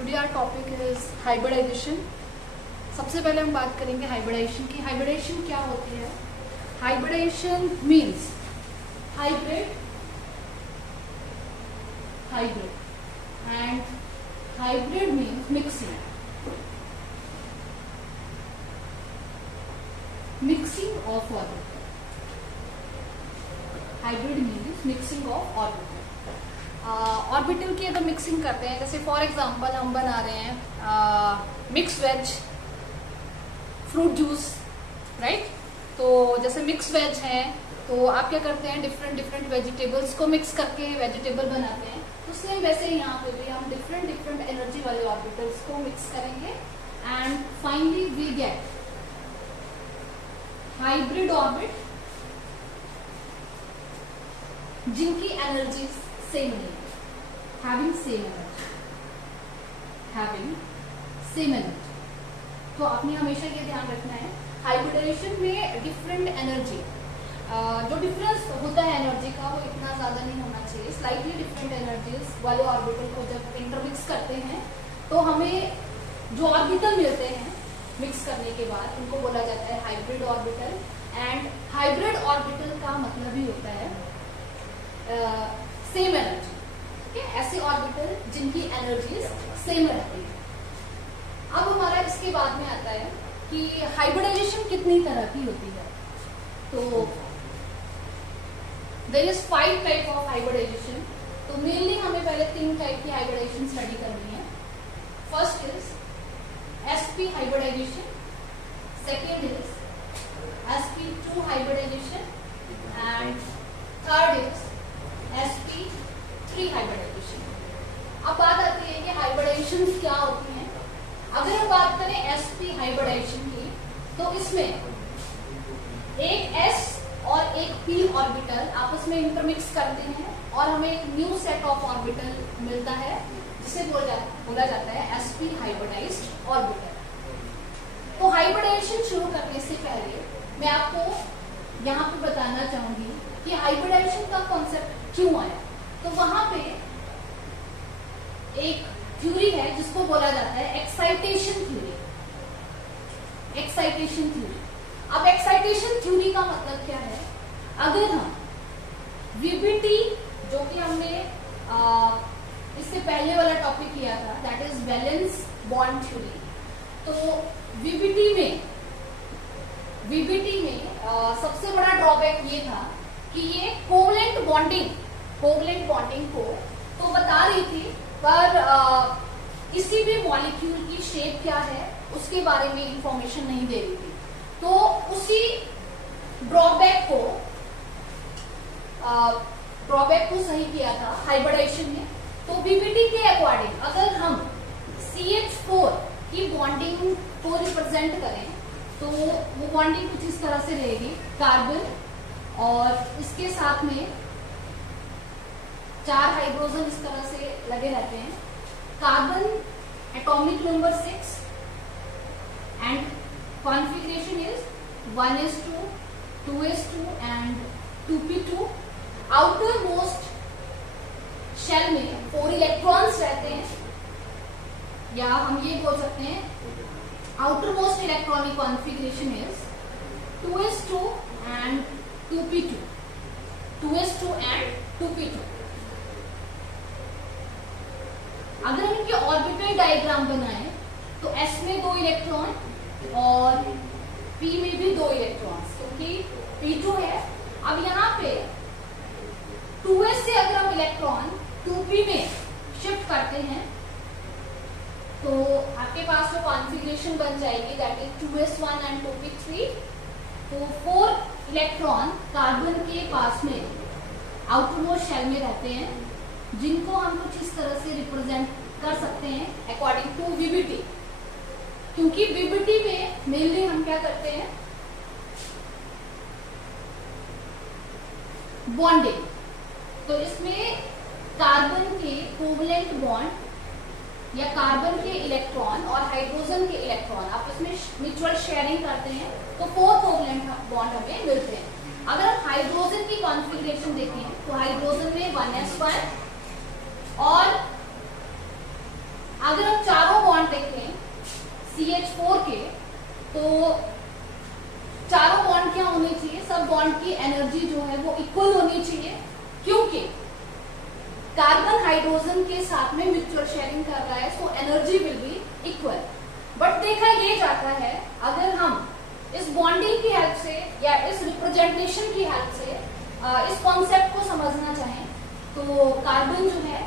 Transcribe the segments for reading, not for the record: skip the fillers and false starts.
Today our topic is hybridisation. सबसे पहले हम बात करेंगे हाइब्रिडाइजेशन की। हाइब्रिडाइजेशन क्या होती है? Hybridisation means hybrid and hybrid means mixing of orbital. Hybrid means mixing of orbital. Orbital की अगर मिक्सिंग करते हैं, जैसे फॉर एग्जांपल हम बना रहे हैं mix veg fruit juice, right. तो जैसे मिक्स वेज है तो आप क्या करते हैं, डिफरेंट वेजिटेबल्स को मिक्स करके वेजिटेबल बनाते हैं। तो सेम वैसे ही यहाँ पे भी हम डिफरेंट एनर्जी वाले ऑर्बिटल्स को मिक्स करेंगे and finally we get hybrid orbit जिनकी एनर्जी सेम नहीं है, having same energy। तो आपने हमेशा ये ध्यान रखना है हाइब्रिडाइजेशन में डिफरेंट एनर्जी, जो डिफरेंस होता है एनर्जी का वो इतना ज्यादा नहीं होना चाहिए। स्लाइटली डिफरेंट एनर्जीज वाले ऑर्बिटल को जब इंटरमिक्स करते हैं तो हमें जो ऑर्बिटल मिलते हैं मिक्स करने के बाद उनको बोला जाता है hybrid orbital. And hybrid orbital का मतलब ही होता है सेम एनर्जी। ऐसे ऑर्बिटल जिनकी एनर्जी सेम रहती है। अब हमारा इसके बाद में आता है कि हाइब्रिडाइजेशन कितनी तरह की होती है। तो there is 5 type of hybridization. तो मेनली हमें पहले 3 टाइप की हाइब्रिडाइजेशन स्टडी करनी है। First is sp hybridization, second is sp2 hybridization and third is sp3 hybridization. अब बात आती है कि हाइब्रिडाइजेशन क्या होती हैं। अगर हम बात करें sp हाइब्रिडाइजेशन की तो इसमें एक s और एक p ऑर्बिटल आपस में इंटरमिक्स करते हैं और हमें एक न्यू सेट ऑफ ऑर्बिटल मिलता है जिसे बोला जाता है sp हाइब्रिडाइज्ड ऑर्बिटल। तो हाइब्रिडाइजेशन शुरू करने से पहले मैं आपको यहाँ पे बताना चाहूंगी कि हाइब्रिडाइजेशन का कॉन्सेप्ट क्यों आया। तो वहां पे एक थ्योरी है जिसको बोला जाता है एक्साइटेशन थ्योरी। अब एक्साइटेशन थ्योरी का मतलब क्या है? अगर हम वीबीटी जो कि हमने इससे पहले वाला टॉपिक किया था, that is valence bond theory. तो वीबीटी में सबसे बड़ा ड्रॉबैक ये था कि ये कोवलेंट बॉन्डिंग को तो बता रही थी, पर किसी भी मॉलिक्यूल की शेप क्या है उसके बारे में इंफॉर्मेशन नहीं दे रही थी। तो उसी ड्रॉबैक को सही किया था हाइब्रिडाइजेशन ने। तो बीबीटी के अकॉर्डिंग अगर हम CH4 की बॉन्डिंग को रिप्रेजेंट करें तो वो बॉन्डिंग कुछ इस तरह से रहेगी, कार्बन और इसके साथ में 4 हाइड्रोजन इस तरह से लगे रहते हैं। Carbon atomic number 6 and configuration is 1s2, 2s2 and 2p2। Outer most shell में 4 इलेक्ट्रॉन्स रहते हैं, या हम ये बोल सकते हैं outer most electronic configuration is 2s2 and 2p2। 2s2 and 2p2। अगर हम इनके ऑर्बिटल डायग्राम बनाएं तो s में 2 इलेक्ट्रॉन और p में भी 2 इलेक्ट्रॉन्स, क्योंकि p2 है। अब यहाँ पे 2s से अगर हम इलेक्ट्रॉन 2p में शिफ्ट करते हैं तो आपके पास जो कॉन्फ़िगरेशन बन जाएगी that is 2s1 and 2p3। तो 4 इलेक्ट्रॉन कार्बन के पास में आउटरमोस्ट शेल में रहते हैं, जिनको हम कुछ इस तरह से रिप्रेजेंट कर सकते हैं अकॉर्डिंग टू वीबीटी। क्योंकि वीबीटी में मेनली हम क्या करते हैं, बॉन्डिंग। तो इसमें कार्बन के कोवलेंट बॉन्ड या कार्बन के इलेक्ट्रॉन और हाइड्रोजन के इलेक्ट्रॉन आपस में म्यूचुअल शेयरिंग करते हैं तो 4 कोवलेंट बॉन्ड हमें मिलते हैं। अगर हम हाइड्रोजन की कॉन्फ़िगरेशन देखें तो हाइड्रोजन में 1s1 और अगर हम CH4 के, तो चारों बॉन्ड क्या होने चाहिए, सब बॉन्ड की एनर्जी जो है वो इक्वल होनी चाहिए, क्योंकि कार्बन हाइड्रोजन के साथ में म्यूचुअल शेयरिंग कर रहा है, so energy will be equal. But देखा ये जाता है अगर हम इस बॉन्डिंग की हेल्प से या इस रिप्रेजेंटेशन की हेल्प से इस कॉन्सेप्ट को समझना चाहें, तो कार्बन जो है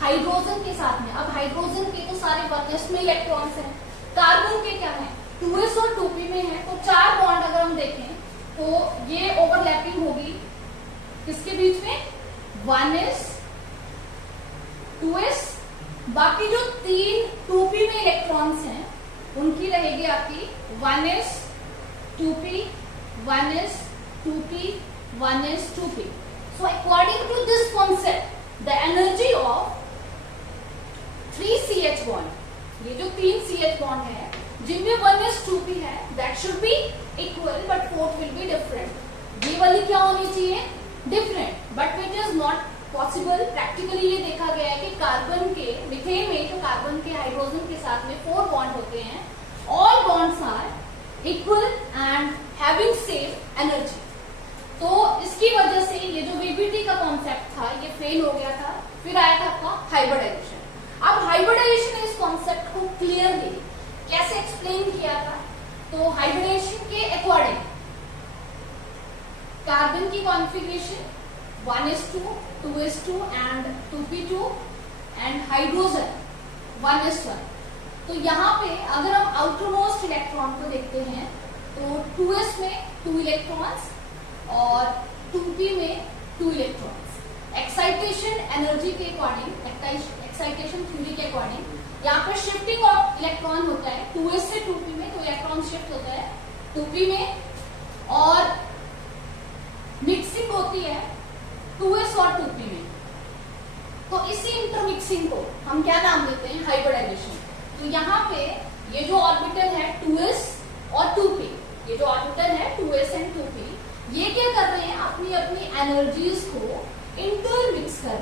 हाइड्रोजन के साथ में, अब हाइड्रोजन के तो सारे 1s में इलेक्ट्रॉन्स हैं, कार्बन के क्या है 2s और 2p में है, तो चार बॉन्ड अगर हम देखें तो ये ओवरलैपिंग होगी किसके बीच में, 1s 2s, बाकी जो तीन 2p में इलेक्ट्रॉन्स हैं उनकी रहेगी आपकी 1s 2p 1s 2p 1s 2p। So according to this concept, the energy of 3 CH bond, ये जो 3 CH bond है जिनमें 1s 2p है, that should be equal but fourth will be different। ये वाली क्या होनी चाहिए, different, but which is not possible। Practically ये देखा गया है कि कार्बन के मीथेन में जो कार्बन के हाइड्रोजन के साथ में 4 बॉन्ड होते हैं, all bonds are equal and having same energy। तो इसकी वजह से ये जो वीबीटी का कॉन्सेप्ट था ये फेल हो गया था, फिर आया था आपका हाइब्रिडाइजेशन। अब हाइब्रिडाइजेशन ने इस कॉन्सेप्ट को क्लियरली कैसे एक्सप्लेन किया था, तो हाइब्रिडाइजेशन के अकॉर्डिंग कार्बन की configuration 1s2 2s2 and 2p2 and hydrogen 1s1। तो यहाँ पे अगर हम आउटर मोस्ट इलेक्ट्रॉन को देखते हैं तो 2s में 2 इलेक्ट्रॉन्स और 2p में 2 इलेक्ट्रॉन्स। एक्साइटेशन एनर्जी के अकॉर्डिंग, एक्साइटेशन थ्योरी के अकॉर्डिंग यहाँ पर शिफ्टिंग ऑफ इलेक्ट्रॉन होता है 2s से 2p में, तो इलेक्ट्रॉन शिफ्ट होता है 2p में, और मिक्सिंग होती है 2s और 2p में। तो इसी इंटरमिक्सिंग को हम क्या नाम देते हैं, हाइब्रिडाइजेशन। तो यहाँ पे ये जो ऑर्बिटल है 2s और 2p, ये जो ऑर्बिटल है 2s एंड 2p, ये क्या कर रहे हैं, अपनी अपनी एनर्जीज को इंटरमिक्स कर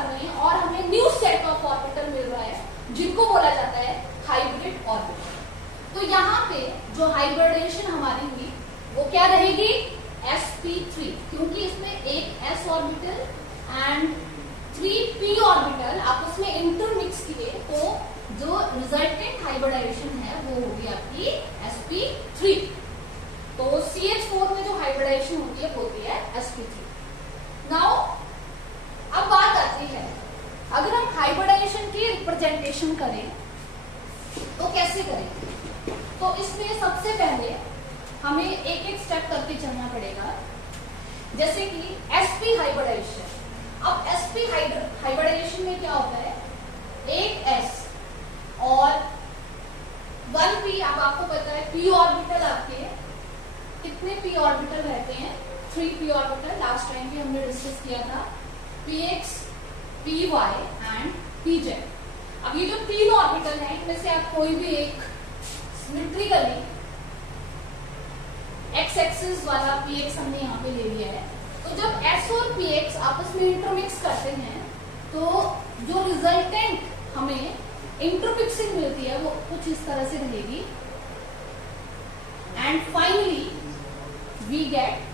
रहे हैं और हमें न्यू सेट ऑफ ऑर्बिटल मिल रहा है जिनको बोला जाता है हाइब्रिड ऑर्बिटल। तो यहाँ पे जो हाइब्रिडाइजेशन हमारी हुई वो क्या रहेगी, sp3, क्योंकि इसमें एक s orbital and 3p orbital आपस में इंटरमिक्स किए, तो जो रिजल्टेंट हाइब्रिडाइजेशन है वो होगी आपकी sp3। तो CH4 में जो हाइब्रिडाइजेशन होती है sp3। नाउ अब बात आती है, अगर हम हाइब्रिडाइजेशन की रिप्रेजेंटेशन करें तो कैसे करें, तो इसमें सबसे पहले हमें एक एक स्टेप करके चलना पड़ेगा। जैसे कि sp हाइब्रिडाइजेशन, अब sp हाइब्रिडाइजेशन में क्या होता है, एक s और 1p, अब आपको पता है p ऑर्बिटल आपके कितने p ऑर्बिटल रहते हैं, 3p ऑर्बिटल, लास्ट टाइम भी हमने डिस्कस किया था, px py एंड pz। अब ये जो 3 ऑर्बिटल हैं इनमें से आप कोई भी एक सिमेट्रिकली x एक्सिस वाला px हमने यहाँ पे ले लिया है, तो जब s और px आपस में इंटरमिक्स करते हैं तो जो रिजल्टेंट हमें इंटरमिक्सिंग मिलती है वो कुछ इस तरह से रहेगी, and finally we get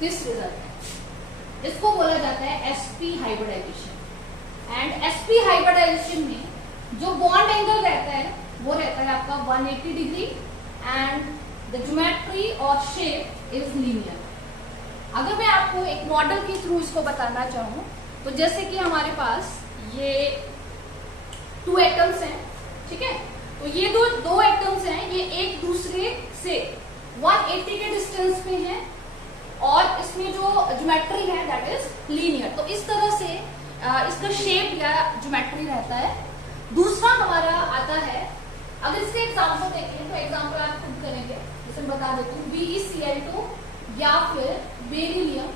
this result. इसको बोला जाता है sp hybridization. And sp hybridization में जो बॉन्ड एंगल रहता है वो रहता है आपका 180 डिग्री एंड द ज्योमेट्री और शेप इज लीनियर। अगर मैं आपको एक मॉडल के थ्रू इसको बताना चाहूं तो जैसे कि हमारे पास ये 2 एटम्स हैं, ठीक है, तो ये दो एटम्स हैं, ये एक दूसरे से 180 के डिस्टेंस पे हैं और इसमें जो ज्योमेट्री है दैट इज लीनियर। तो इस तरह से इसका शेप या ज्योमेट्री रहता है। दूसरा हमारा आता है, अगर इसके एग्जाम्पल देखें तो एग्जाम्पल आप खुद करेंगे, जैसे मैं बता देती हूँ BeCl2 या फिर बेरिलियम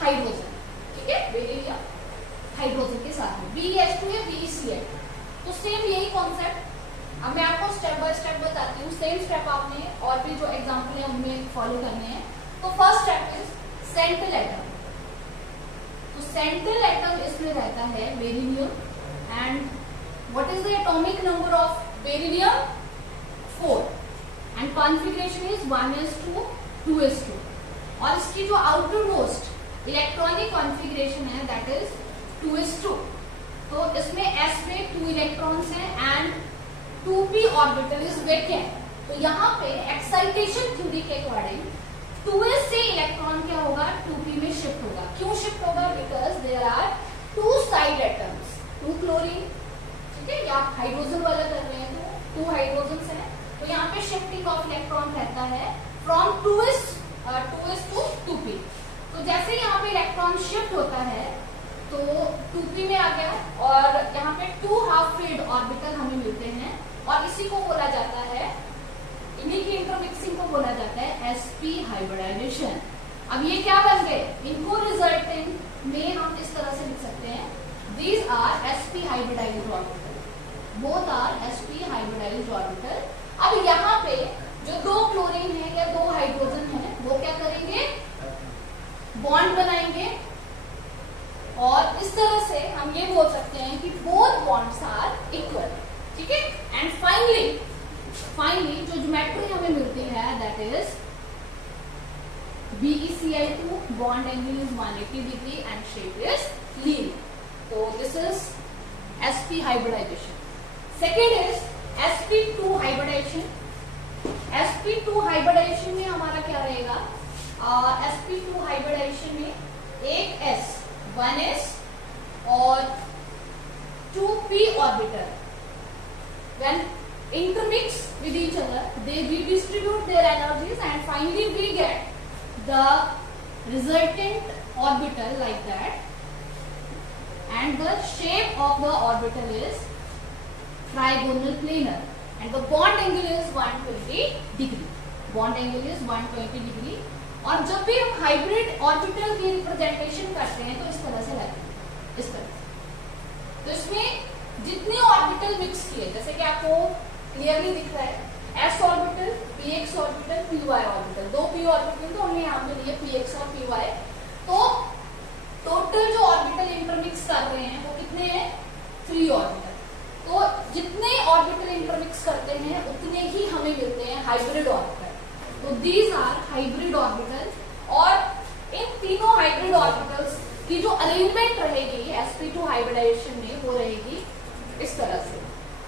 हाइड्रोजन, ठीक है, बेरिलियम हाइड्रोजन के साथ में BeH2 या BeCl। तो सेम यही कॉन्सेप्ट अब मैं आपको स्टेप बाय स्टेप बताती हूँ। सेम स्टेप आपने और भी जो एग्जाम्पल है उनमें फॉलो करने हैं। तो first step is central atom. Central atom इसमें रहता है beryllium, and what is the atomic number of beryllium? 4, and configuration is 1s2 2s2, और इसकी जो आउटर मोस्ट इलेक्ट्रॉनिक कॉन्फ़िगरेशन है दैट इज 2s2। तो इसमें s में 2 इलेक्ट्रॉन्स हैं and 2p orbital is vacant. तो यहाँ पे एक्साइटेशन थ्योरी के अकॉर्डिंग 2s से इलेक्ट्रॉन क्या होगा? 2p में शिफ्ट होगा। क्यों शिफ्ट होगा? Because there are 2 side atoms, 2 chlorine, ठीक है, या हाइड्रोजन वाला कर रहे हैं तो 2 हाइड्रोजन है, तो यहाँ पे शिफ्टिंग ऑफ इलेक्ट्रॉन रहता है फ्रॉम 2s टू 2p। तो जैसे यहाँ पे इलेक्ट्रॉन शिफ्ट होता है तो 2p में आ गया, और यहाँ पे 2 हाफ फील्ड ऑर्बिटल हमें मिलते हैं, और इसी को बोला जाता है, इन्हीं की इंटरमिक्सिंग को बोला जाता है sp हाइब्रिडाइजेशन। अब ये क्या बन गए? इनको रिजल्टेंट में हम इस तरह से लिख सकते हैं, these are sp hybridized orbital, both are sp hybridized orbital। अब यहाँ पे जो 2 क्लोरीन है या 2 हाइड्रोजन है वो क्या करेंगे? बॉन्ड बनाएंगे, और इस तरह से हम ये बोल सकते हैं कि बोथ बॉन्ड्स आर इक्वल, ठीक है। एंड फाइनली जो ज्योमेट्री हमें मिलती है that is BeCl2, bond angle is 180 degree and shape is linear. तो this is sp hybridization. Second is sp2 hybridization. sp2 hybridization में हमारा क्या रहेगा? sp2 हाइब्रिडाइजेशन में एक s 1s और 2p orbital when intermix with each other they redistribute their energies and finally we get the resultant orbital like that, and the shape of the orbital is trigonal planar and the bond angle is 120 degree, bond angle is 120 degree। और जब भी हम hybrid orbital की representation करते हैं तो इस तरह से लगते हैं, इस तरह से। तो इसमें जितने ऑर्बिटल मिक्स किए, जैसे कि आपको क्लियरली दिख रहा है s orbital, px orbital, py orbital, 2 p orbital तो हमने यहाँ पे लिए px और py। तो टोटल जो ऑर्बिटल इंटरमिक्स कर रहे हैं वो कितने हैं? 3 ऑर्बिटल। तो जितने ऑर्बिटल इंटरमिक्स करते हैं उतने ही हमें मिलते हैं हाइब्रिड ऑर्बिटल। तो दीज आर हाइब्रिड ऑर्बिटल, और इन तीनों हाइब्रिड ऑर्बिटल्स की जो अरेंजमेंट रहेगी sp2 हाइब्रिडाइजेशन में वो रहेगी इस तरह से,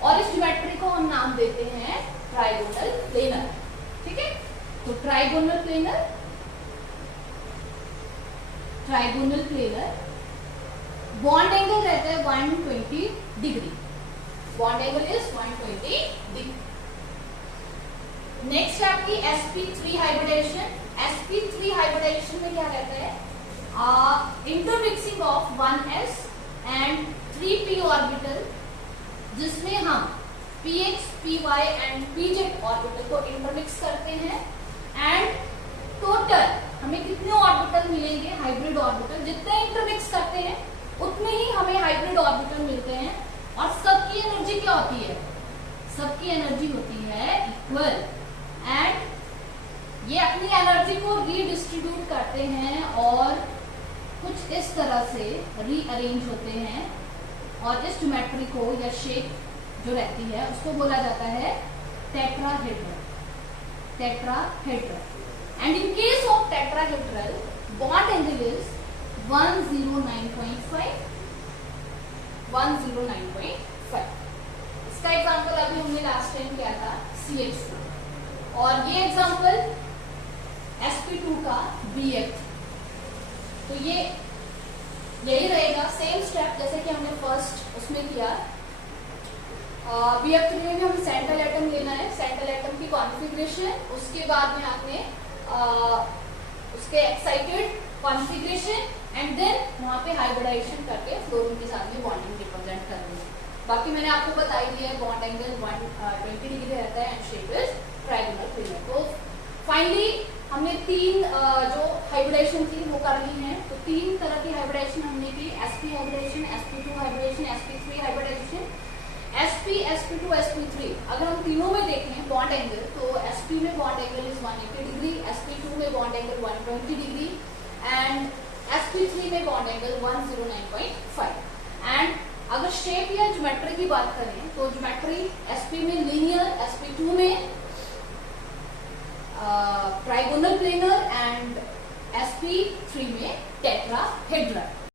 और इस ज्योमेट्री को हम नाम देते हैं ट्राइगोनल प्लेनर, ठीक है। तो ट्राइगोनल प्लेनर बॉन्ड एंगल रहता है 120 degree, bond angle is 120 degree. Next आपकी sp3 हाइब्रिडाइजेशन। sp3 हाइब्रिडाइजेशन में क्या रहता है? Intermixing of 1s and 3p orbital, जिसमें हम px, py and pz orbital को इंटरमिक्स करते हैं, एंड टोटल हमें कितने ऑर्बिटल मिलेंगे? Hybrid orbital. जितने इंटरमिक्स करते हैं उतने ही हमें हाइब्रिड ऑर्बिटल मिलते हैं, और सबकी एनर्जी क्या होती है? सबकी एनर्जी होती है इक्वल, एंड ये अपनी एनर्जी को रीडिस्ट्रीब्यूट करते हैं और कुछ इस तरह से रीअरेंज होते हैं, और इस ज्योमेट्री को या शेप जो रहती है उसको बोला जाता है tetrahedral. And in case of tetrahedral bond angle is 109.5। इसका एग्जांपल अभी हमने लास्ट टाइम किया था CH2, और ये एग्जांपल sp2 का Bf। तो ये यही रहेगा, सेम स्टेप जैसे कि हमने फर्स्ट उसमें किया। Bf3 में हमें सेंट्रल एटम लेना है, सेंट्रल एटम की कॉन्फ़िगरेशन, उसके बाद में आपने उसके एक्साइटेड कॉन्फ़िगरेशन, एंड देन वहां पे हाइब्रिडाइजेशन करके फ्लोरीन के साथ में बॉन्डिंग रिप्रेजेंट करनी है। बाकी मैंने आपको बता ही दिया है, बॉन्ड एंगल 120 डिग्री रहता है and shape is triangular planar. तो फाइनली हमने 3 जो हाइब्रिडाइजेशन थी वो कर ली है। तो 3 तरह की हाइब्रिडाइजेशन हमने की, sp hybridization, sp2 hybridization, sp3 hybridization. sp, sp2, sp3 अगर हम तीनों में देखें बॉन्ड एंगल, तो sp में bond angle is 180 degree, sp2 में bond angle 120 degree, and sp3 में बॉन्ड एंगल 109.5। एंड अगर शेप या ज्योमेट्री की बात करें तो ज्योमेट्री sp में लीनियर, sp2 में ट्राइगोनल प्लेनर एंड sp3 में टेट्राहेड्रल।